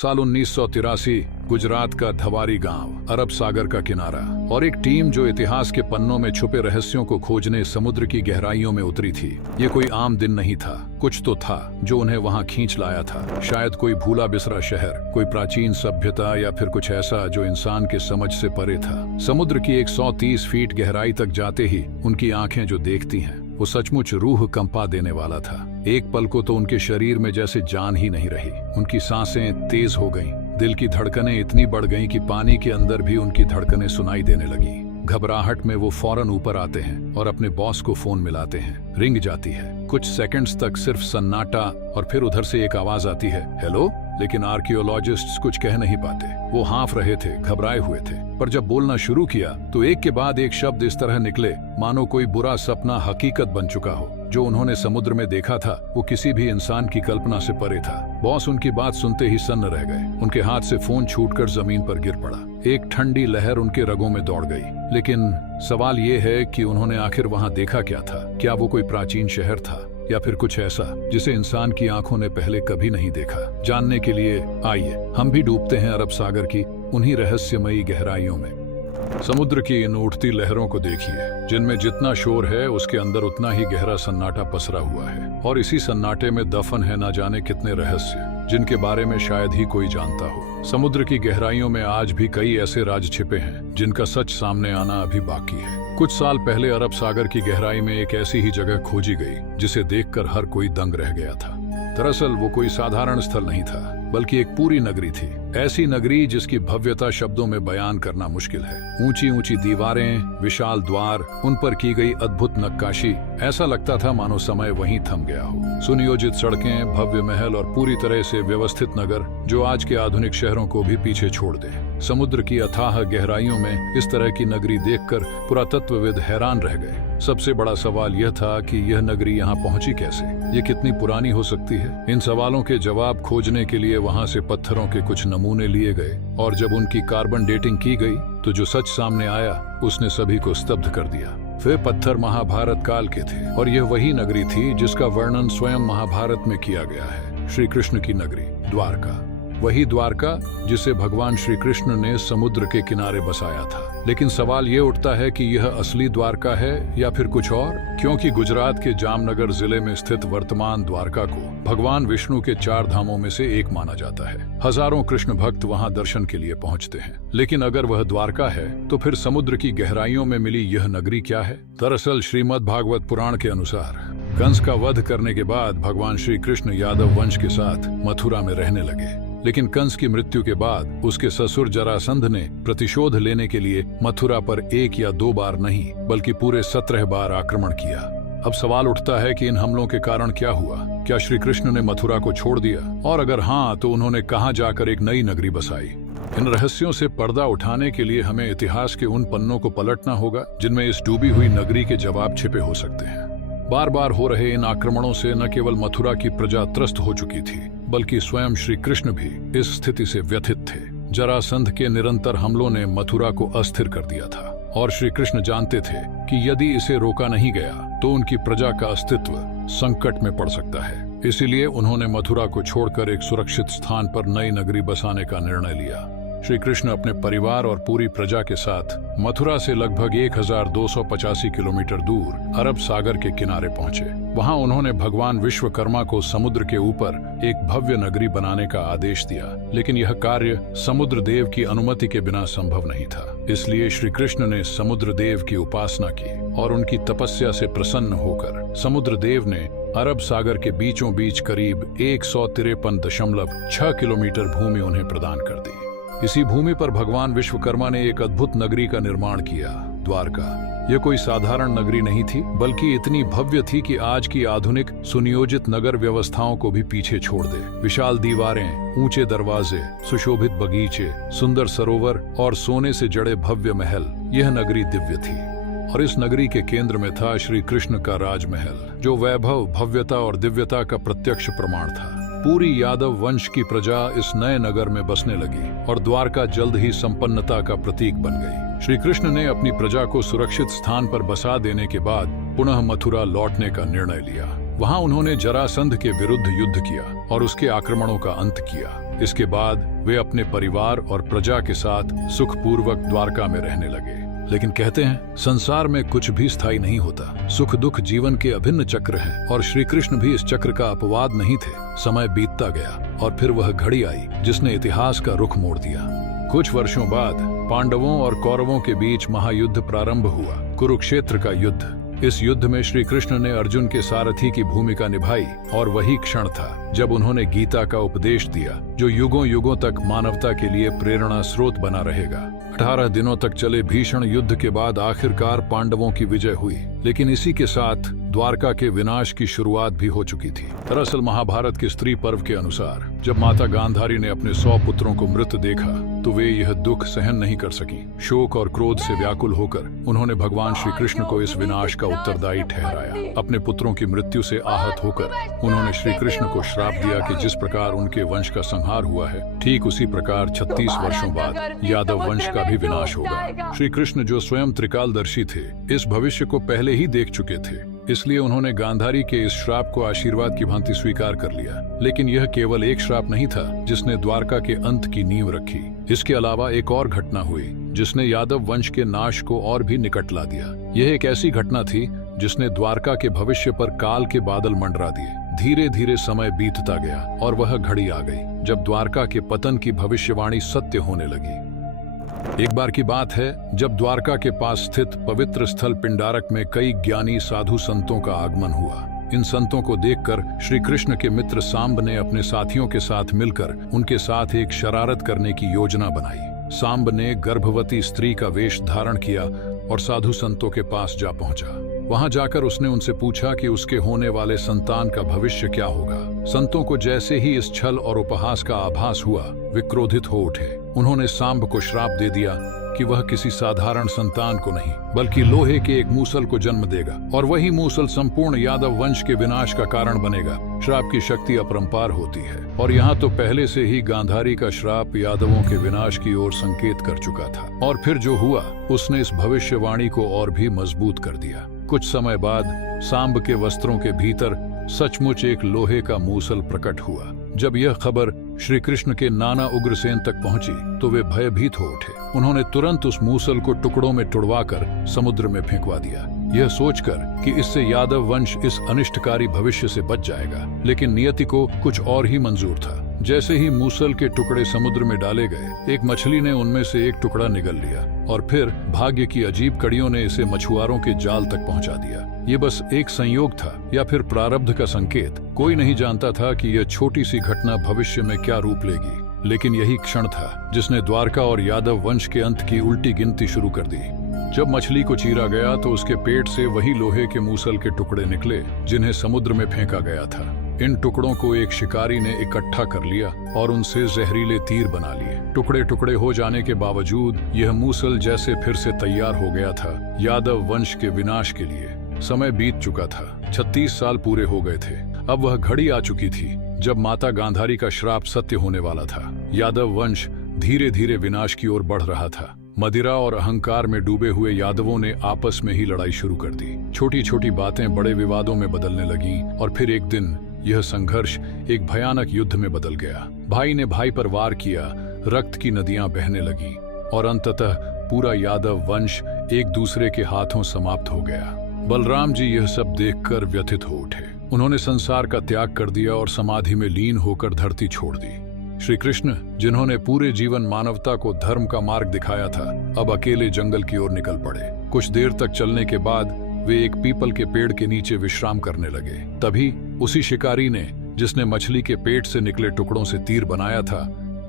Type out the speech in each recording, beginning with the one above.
साल 1983, गुजरात का धवारी गांव, अरब सागर का किनारा, और एक टीम जो इतिहास के पन्नों में छुपे रहस्यों को खोजने समुद्र की गहराइयों में उतरी थी। ये कोई आम दिन नहीं था, कुछ तो था जो उन्हें वहां खींच लाया था। शायद कोई भूला बिसरा शहर, कोई प्राचीन सभ्यता, या फिर कुछ ऐसा जो इंसान के समझ से परे था। समुद्र की 130 फीट गहराई तक जाते ही उनकी आंखें जो देखती हैं, वो सचमुच रूह कंपा देने वाला था। एक पल को तो उनके शरीर में जैसे जान ही नहीं रही। उनकी सांसें तेज हो गईं, दिल की धड़कनें इतनी बढ़ गईं कि पानी के अंदर भी उनकी धड़कनें सुनाई देने लगी। घबराहट में वो फौरन ऊपर आते हैं और अपने बॉस को फोन मिलाते हैं। रिंग जाती है। कुछ सेकंड्स तक सिर्फ सन्नाटा, और फिर उधर से एक आवाज आती है, हेलो। लेकिन आर्कियोलॉजिस्ट्स कुछ कह नहीं पाते। वो हाँफ रहे थे, घबराए हुए थे। पर जब बोलना शुरू किया तो एक के बाद एक शब्द इस तरह निकले मानो कोई बुरा सपना हकीकत बन चुका हो। जो उन्होंने समुद्र में देखा था वो किसी भी इंसान की कल्पना से परे था। बॉस उनकी बात सुनते ही सन्न रह गए। उनके हाथ से फोन छूटकर जमीन पर गिर पड़ा। एक ठंडी लहर उनके रगों में दौड़ गई। लेकिन सवाल ये है कि उन्होंने आखिर वहां देखा क्या था? क्या वो कोई प्राचीन शहर था, या फिर कुछ ऐसा जिसे इंसान की आंखों ने पहले कभी नहीं देखा? जानने के लिए आइए हम भी डूबते हैं अरब सागर की उन्हीं रहस्यमयी गहराइयों में। समुद्र की इन उठती लहरों को देखिए, जिनमें जितना शोर है उसके अंदर उतना ही गहरा सन्नाटा पसरा हुआ है। और इसी सन्नाटे में दफन है ना जाने कितने रहस्य, जिनके बारे में शायद ही कोई जानता हो। समुद्र की गहराइयों में आज भी कई ऐसे राज छिपे हैं जिनका सच सामने आना अभी बाकी है। कुछ साल पहले अरब सागर की गहराई में एक ऐसी ही जगह खोजी गई जिसे देखकर हर कोई दंग रह गया था। दरअसल वो कोई साधारण स्थल नहीं था, बल्कि एक पूरी नगरी थी। ऐसी नगरी जिसकी भव्यता शब्दों में बयान करना मुश्किल है। ऊंची ऊंची दीवारें, विशाल द्वार, उन पर की गई अद्भुत नक्काशी, ऐसा लगता था मानो समय वहीं थम गया हो। सुनियोजित सड़कें, भव्य महल और पूरी तरह से व्यवस्थित नगर जो आज के आधुनिक शहरों को भी पीछे छोड़ दे। समुद्र की अथाह गहराइयों में इस तरह की नगरी देखकर पुरातत्वविद हैरान रह गए। सबसे बड़ा सवाल यह था कि यह नगरी यहाँ पहुंची कैसे? ये कितनी पुरानी हो सकती है? इन सवालों के जवाब खोजने के लिए वहां से पत्थरों के कुछ नमूने लिए गए, और जब उनकी कार्बन डेटिंग की गई तो जो सच सामने आया उसने सभी को स्तब्ध कर दिया। वे पत्थर महाभारत काल के थे, और यह वही नगरी थी जिसका वर्णन स्वयं महाभारत में किया गया है। श्री कृष्ण की नगरी, द्वारका। वही द्वारका जिसे भगवान श्री कृष्ण ने समुद्र के किनारे बसाया था। लेकिन सवाल ये उठता है कि यह असली द्वारका है या फिर कुछ और? क्योंकि गुजरात के जामनगर जिले में स्थित वर्तमान द्वारका को भगवान विष्णु के 4 धामों में से एक माना जाता है। हजारों कृष्ण भक्त वहां दर्शन के लिए पहुंचते हैं। लेकिन अगर वह द्वारका है तो फिर समुद्र की गहराइयों में मिली यह नगरी क्या है? दरअसल श्रीमद् भागवत पुराण के अनुसार कंस का वध करने के बाद भगवान श्री कृष्ण यादव वंश के साथ मथुरा में रहने लगे। लेकिन कंस की मृत्यु के बाद उसके ससुर जरासंध ने प्रतिशोध लेने के लिए मथुरा पर 1 या 2 बार नहीं बल्कि पूरे 17 बार आक्रमण किया। अब सवाल उठता है कि इन हमलों के कारण क्या हुआ? क्या श्री कृष्ण ने मथुरा को छोड़ दिया? और अगर हाँ, तो उन्होंने कहां जाकर एक नई नगरी बसाई? इन रहस्यों से पर्दा उठाने के लिए हमें इतिहास के उन पन्नों को पलटना होगा जिनमें इस डूबी हुई नगरी के जवाब छिपे हो सकते हैं। बार बार हो रहे इन आक्रमणों से न केवल मथुरा की प्रजा त्रस्त हो चुकी थी, बल्कि स्वयं श्री कृष्ण भी इस स्थिति से व्यथित थे। जरासंध के निरंतर हमलों ने मथुरा को अस्थिर कर दिया था, और श्री कृष्ण जानते थे कि यदि इसे रोका नहीं गया तो उनकी प्रजा का अस्तित्व संकट में पड़ सकता है। इसीलिए उन्होंने मथुरा को छोड़कर एक सुरक्षित स्थान पर नई नगरी बसाने का निर्णय लिया। श्री कृष्ण अपने परिवार और पूरी प्रजा के साथ मथुरा से लगभग 1285 किलोमीटर दूर अरब सागर के किनारे पहुंचे। वहां उन्होंने भगवान विश्वकर्मा को समुद्र के ऊपर एक भव्य नगरी बनाने का आदेश दिया। लेकिन यह कार्य समुद्र देव की अनुमति के बिना संभव नहीं था। इसलिए श्री कृष्ण ने समुद्र देव की उपासना की, और उनकी तपस्या से प्रसन्न होकर समुद्र देव ने अरब सागर के बीचों बीच करीब 153.6 किलोमीटर भूमि उन्हें प्रदान कर दी। इसी भूमि पर भगवान विश्वकर्मा ने एक अद्भुत नगरी का निर्माण किया, द्वारका। यह कोई साधारण नगरी नहीं थी, बल्कि इतनी भव्य थी कि आज की आधुनिक सुनियोजित नगर व्यवस्थाओं को भी पीछे छोड़ दे। विशाल दीवारें, ऊंचे दरवाजे, सुशोभित बगीचे, सुंदर सरोवर और सोने से जड़े भव्य महल, यह नगरी दिव्य थी। और इस नगरी के केंद्र में था श्री कृष्ण का राजमहल, जो वैभव, भव्यता और दिव्यता का प्रत्यक्ष प्रमाण था। पूरी यादव वंश की प्रजा इस नए नगर में बसने लगी, और द्वारका जल्द ही संपन्नता का प्रतीक बन गई। श्री कृष्ण ने अपनी प्रजा को सुरक्षित स्थान पर बसा देने के बाद पुनः मथुरा लौटने का निर्णय लिया। वहां उन्होंने जरासंध के विरुद्ध युद्ध किया और उसके आक्रमणों का अंत किया। इसके बाद वे अपने परिवार और प्रजा के साथ सुखपूर्वक द्वारका में रहने लगे। लेकिन कहते हैं संसार में कुछ भी स्थायी नहीं होता। सुख दुख जीवन के अभिन्न चक्र हैं और श्री कृष्ण भी इस चक्र का अपवाद नहीं थे। समय बीतता गया और फिर वह घड़ी आई जिसने इतिहास का रुख मोड़ दिया। कुछ वर्षों बाद पांडवों और कौरवों के बीच महायुद्ध प्रारंभ हुआ, कुरुक्षेत्र का युद्ध। इस युद्ध में श्री कृष्ण ने अर्जुन के सारथी की भूमिका निभाई और वही क्षण था जब उन्होंने गीता का उपदेश दिया, जो युगों युगों तक मानवता के लिए प्रेरणा स्रोत बना रहेगा। 18 दिनों तक चले भीषण युद्ध के बाद आखिरकार पांडवों की विजय हुई, लेकिन इसी के साथ द्वारका के विनाश की शुरुआत भी हो चुकी थी। दरअसल महाभारत के स्त्री पर्व के अनुसार जब माता गांधारी ने अपने 100 पुत्रों को मृत देखा तो वे यह दुख सहन नहीं कर सकी। शोक और क्रोध से व्याकुल होकर उन्होंने भगवान श्री कृष्ण को इस विनाश का उत्तरदायी ठहराया। अपने पुत्रों की मृत्यु से आहत होकर उन्होंने श्री कृष्ण को श्राप दिया कि जिस प्रकार उनके वंश का संहार हुआ है, ठीक उसी प्रकार 36 वर्षों बाद यादव वंश का भी विनाश होगा। श्री कृष्ण जो स्वयं त्रिकालदर्शी थे, इस भविष्य को पहले ही देख चुके थे, इसलिए उन्होंने गांधारी के इस श्राप को आशीर्वाद की भांति स्वीकार कर लिया। लेकिन यह केवल एक श्राप नहीं था जिसने द्वारका के अंत की नींव रखी। इसके अलावा एक और घटना हुई जिसने यादव वंश के नाश को और भी निकट ला दिया। यह एक ऐसी घटना थी जिसने द्वारका के भविष्य पर काल के बादल मंडरा दिए। धीरे धीरे समय बीतता गया और वह घड़ी आ गई जब द्वारका के पतन की भविष्यवाणी सत्य होने लगी। एक बार की बात है जब द्वारका के पास स्थित पवित्र स्थल पिंडारक में कई ज्ञानी साधु संतों का आगमन हुआ। इन संतों को देखकर श्री कृष्ण के मित्र सांब ने अपने साथियों के साथ मिलकर उनके साथ एक शरारत करने की योजना बनाई। सांब ने गर्भवती स्त्री का वेश धारण किया और साधु संतों के पास जा पहुंचा। वहां जाकर उसने उनसे पूछा कि उसके होने वाले संतान का भविष्य क्या होगा। संतों को जैसे ही इस छल और उपहास का आभास हुआ, वे क्रोधित हो उठे। उन्होंने सांब को श्राप दे दिया कि वह किसी साधारण संतान को नहीं बल्कि लोहे के एक मूसल को जन्म देगा और वही मूसल संपूर्ण यादव वंश के विनाश का कारण बनेगा। श्राप की शक्ति अपरंपार होती है और यहाँ तो पहले से ही गांधारी का श्राप यादवों के विनाश की ओर संकेत कर चुका था, और फिर जो हुआ उसने इस भविष्यवाणी को और भी मजबूत कर दिया। कुछ समय बाद सांब के वस्त्रों के भीतर सचमुच एक लोहे का मूसल प्रकट हुआ। जब यह खबर श्री कृष्ण के नाना उग्रसेन तक पहुंची तो वे भयभीत हो उठे। उन्होंने तुरंत उस मूसल को टुकड़ों में तुड़वाकर समुद्र में फेंकवा दिया, यह सोचकर कि इससे यादव वंश इस अनिष्टकारी भविष्य से बच जाएगा। लेकिन नियति को कुछ और ही मंजूर था। जैसे ही मूसल के टुकड़े समुद्र में डाले गए, एक मछली ने उनमें से एक टुकड़ा निगल लिया और फिर भाग्य की अजीब कड़ियों ने इसे मछुआरों के जाल तक पहुंचा दिया। ये बस एक संयोग था या फिर प्रारब्ध का संकेत, कोई नहीं जानता था कि यह छोटी सी घटना भविष्य में क्या रूप लेगी। लेकिन यही क्षण था जिसने द्वारका और यादव वंश के अंत की उल्टी गिनती शुरू कर दी। जब मछली को चीरा गया तो उसके पेट से वही लोहे के मूसल के टुकड़े निकले जिन्हें समुद्र में फेंका गया था। इन टुकड़ों को एक शिकारी ने इकट्ठा कर लिया और उनसे जहरीले तीर बना लिए। टुकड़े टुकड़े हो जाने के बावजूद यह मूसल जैसे फिर से तैयार हो गया था यादव वंश के विनाश के लिए। समय बीत चुका था, 36 साल पूरे हो गए थे। अब वह घड़ी आ चुकी थी जब माता गांधारी का श्राप सत्य होने वाला था। यादव वंश धीरे धीरे विनाश की ओर बढ़ रहा था। मदिरा और अहंकार में डूबे हुए यादवों ने आपस में ही लड़ाई शुरू कर दी। छोटी छोटी बातें बड़े विवादों में बदलने लगीं और फिर एक दिन यह संघर्ष एक भयानक युद्ध में बदल गया। भाई ने भाई पर वार किया, रक्त की नदियां बहने लगीं और अंततः पूरा यादव वंश एक दूसरे के हाथों समाप्त हो गया। बलराम जी यह सब देखकर व्यथित हो उठे। उन्होंने संसार का त्याग कर दिया और समाधि में लीन होकर धरती छोड़ दी। श्री कृष्ण, जिन्होंने पूरे जीवन मानवता को धर्म का मार्ग दिखाया था, अब अकेले जंगल की ओर निकल पड़े। कुछ देर तक चलने के बाद वे एक पीपल के पेड़ के नीचे विश्राम करने लगे। तभी उसी शिकारी ने, जिसने मछली के पेट से निकले टुकड़ों से तीर बनाया था,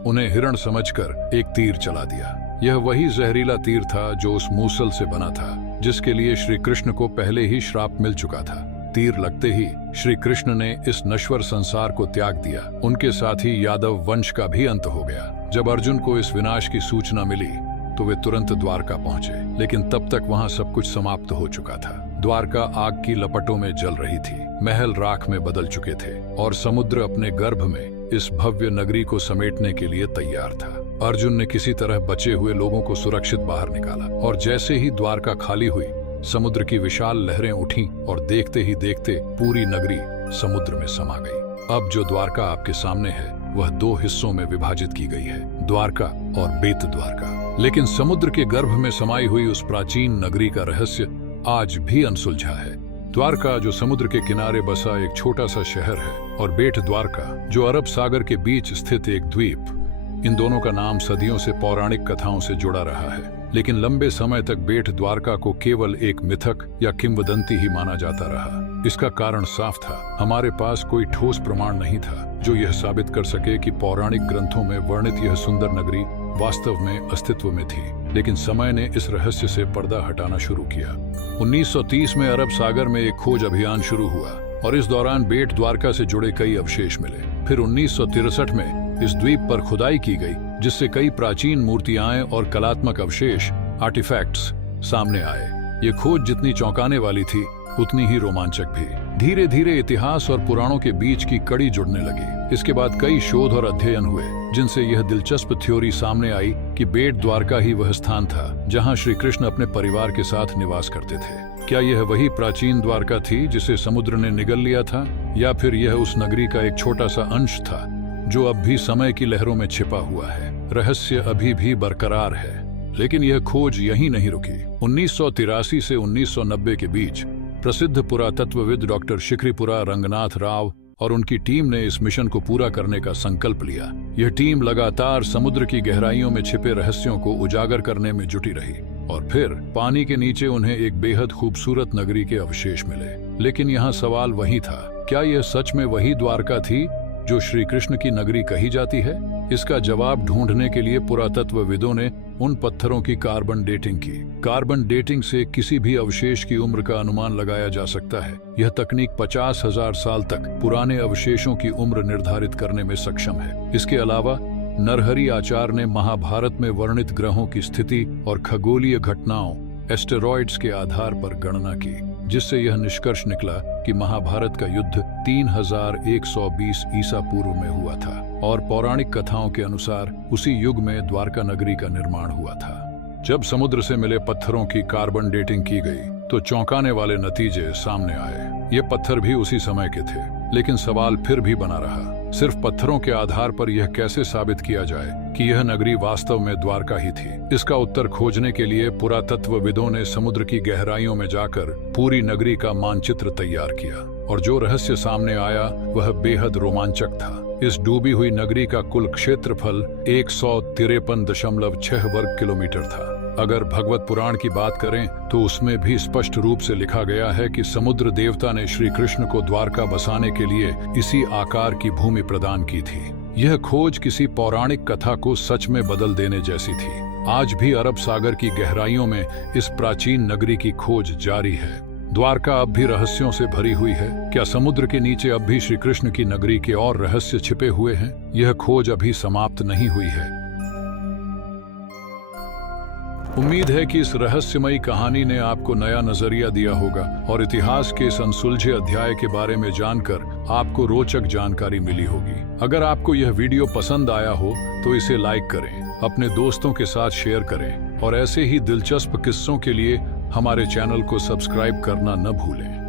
उन्हें हिरण समझकर एक तीर चला दिया। यह वही जहरीला तीर था जो उस मूसल से बना था, जिसके लिए श्री कृष्ण को पहले ही श्राप मिल चुका था। तीर लगते ही श्री कृष्ण ने इस नश्वर संसार को त्याग दिया। उनके साथ ही यादव वंश का भी अंत हो गया। जब अर्जुन को इस विनाश की सूचना मिली तो वे तुरंत द्वारका पहुंचे, लेकिन तब तक वहां सब कुछ समाप्त हो चुका था। द्वारका आग की लपटों में जल रही थी, महल राख में बदल चुके थे और समुद्र अपने गर्भ में इस भव्य नगरी को समेटने के लिए तैयार था। अर्जुन ने किसी तरह बचे हुए लोगों को सुरक्षित बाहर निकाला और जैसे ही द्वारका खाली हुई, समुद्र की विशाल लहरें उठीं और देखते ही देखते पूरी नगरी समुद्र में समा गई। अब जो द्वारका आपके सामने है, वह दो हिस्सों में विभाजित की गई है, द्वारका और बेत द्वारका। लेकिन समुद्र के गर्भ में समाई हुई उस प्राचीन नगरी का रहस्य आज भी अनसुलझा है। द्वारका जो समुद्र के किनारे बसा एक छोटा सा शहर है, और बेट द्वारका जो अरब सागर के बीच स्थित एक द्वीप, इन दोनों का नाम सदियों से पौराणिक कथाओं से जुड़ा रहा है। लेकिन लंबे समय तक बेट द्वारका को केवल एक मिथक या किंवदंती ही माना जाता रहा। इसका कारण साफ था, हमारे पास कोई ठोस प्रमाण नहीं था जो यह साबित कर सके कि पौराणिक ग्रंथों में वर्णित यह सुंदर नगरी वास्तव में अस्तित्व में थी। लेकिन समय ने इस रहस्य से पर्दा हटाना शुरू किया। 1930 में अरब सागर में एक खोज अभियान शुरू हुआ और इस दौरान बेट द्वारका से जुड़े कई अवशेष मिले। फिर 1963 में इस द्वीप पर खुदाई की गई, जिससे कई प्राचीन मूर्तियां और कलात्मक अवशेष आर्टिफैक्ट्स सामने आए। ये खोज जितनी चौंकाने वाली थी, उतनी ही रोमांचक भी। धीरे धीरे इतिहास और पुराणों के बीच की कड़ी जुड़ने लगी। इसके बाद कई शोध और अध्ययन हुए, जिनसे यह दिलचस्प थ्योरी सामने आई कि बेट द्वारका ही वह स्थान था जहां श्री कृष्ण अपने परिवार के साथ निवास करते थे। क्या यह वही प्राचीन द्वारका थी जिसे समुद्र ने निगल लिया था, या फिर यह उस नगरी का एक छोटा सा अंश था जो अब भी समय की लहरों में छिपा हुआ है? रहस्य अभी भी बरकरार है, लेकिन यह खोज यहीं नहीं रुकी। 1983 से 1990 के बीच प्रसिद्ध पुरातत्वविद डॉक्टर शिखरीपुरा रंगनाथ राव और उनकी टीम ने इस मिशन को पूरा करने का संकल्प लिया। यह टीम लगातार समुद्र की गहराइयों में छिपे रहस्यों को उजागर करने में जुटी रही, और फिर पानी के नीचे उन्हें एक बेहद खूबसूरत नगरी के अवशेष मिले। लेकिन यहाँ सवाल वही था, क्या यह सच में वही द्वारका थी जो श्री कृष्ण की नगरी कही जाती है? इसका जवाब ढूंढने के लिए पुरातत्वविदों ने उन पत्थरों की कार्बन डेटिंग की। कार्बन डेटिंग से किसी भी अवशेष की उम्र का अनुमान लगाया जा सकता है। यह तकनीक 50,000 साल तक पुराने अवशेषों की उम्र निर्धारित करने में सक्षम है। इसके अलावा नरहरि आचार्य ने महाभारत में वर्णित ग्रहों की स्थिति और खगोलीय घटनाओं एस्टेरॉइड्स के आधार पर गणना की, जिससे यह निष्कर्ष निकला कि महाभारत का युद्ध 3120 ईसा पूर्व में हुआ था, और पौराणिक कथाओं के अनुसार उसी युग में द्वारका नगरी का निर्माण हुआ था। जब समुद्र से मिले पत्थरों की कार्बन डेटिंग की गई, तो चौंकाने वाले नतीजे सामने आए। ये पत्थर भी उसी समय के थे, लेकिन सवाल फिर भी बना रहा, सिर्फ पत्थरों के आधार पर यह कैसे साबित किया जाए कि यह नगरी वास्तव में द्वारका ही थी? इसका उत्तर खोजने के लिए पुरातत्वविदों ने समुद्र की गहराइयों में जाकर पूरी नगरी का मानचित्र तैयार किया, और जो रहस्य सामने आया वह बेहद रोमांचक था। इस डूबी हुई नगरी का कुल क्षेत्रफल 153.6 वर्ग किलोमीटर था। अगर भगवत पुराण की बात करें तो उसमें भी स्पष्ट रूप से लिखा गया है कि समुद्र देवता ने श्री कृष्ण को द्वारका बसाने के लिए इसी आकार की भूमि प्रदान की थी। यह खोज किसी पौराणिक कथा को सच में बदल देने जैसी थी। आज भी अरब सागर की गहराइयों में इस प्राचीन नगरी की खोज जारी है। द्वारका अब भी रहस्यों से भरी हुई है। क्या समुद्र के नीचे अब भी श्री कृष्ण की नगरी के और रहस्य छिपे हुए हैं? यह खोज अभी समाप्त नहीं हुई है। उम्मीद है कि इस रहस्यमयी कहानी ने आपको नया नजरिया दिया होगा, और इतिहास के इस अनसुलझे अध्याय के बारे में जानकर आपको रोचक जानकारी मिली होगी। अगर आपको यह वीडियो पसंद आया हो तो इसे लाइक करें, अपने दोस्तों के साथ शेयर करें, और ऐसे ही दिलचस्प किस्सों के लिए हमारे चैनल को सब्सक्राइब करना न भूलें।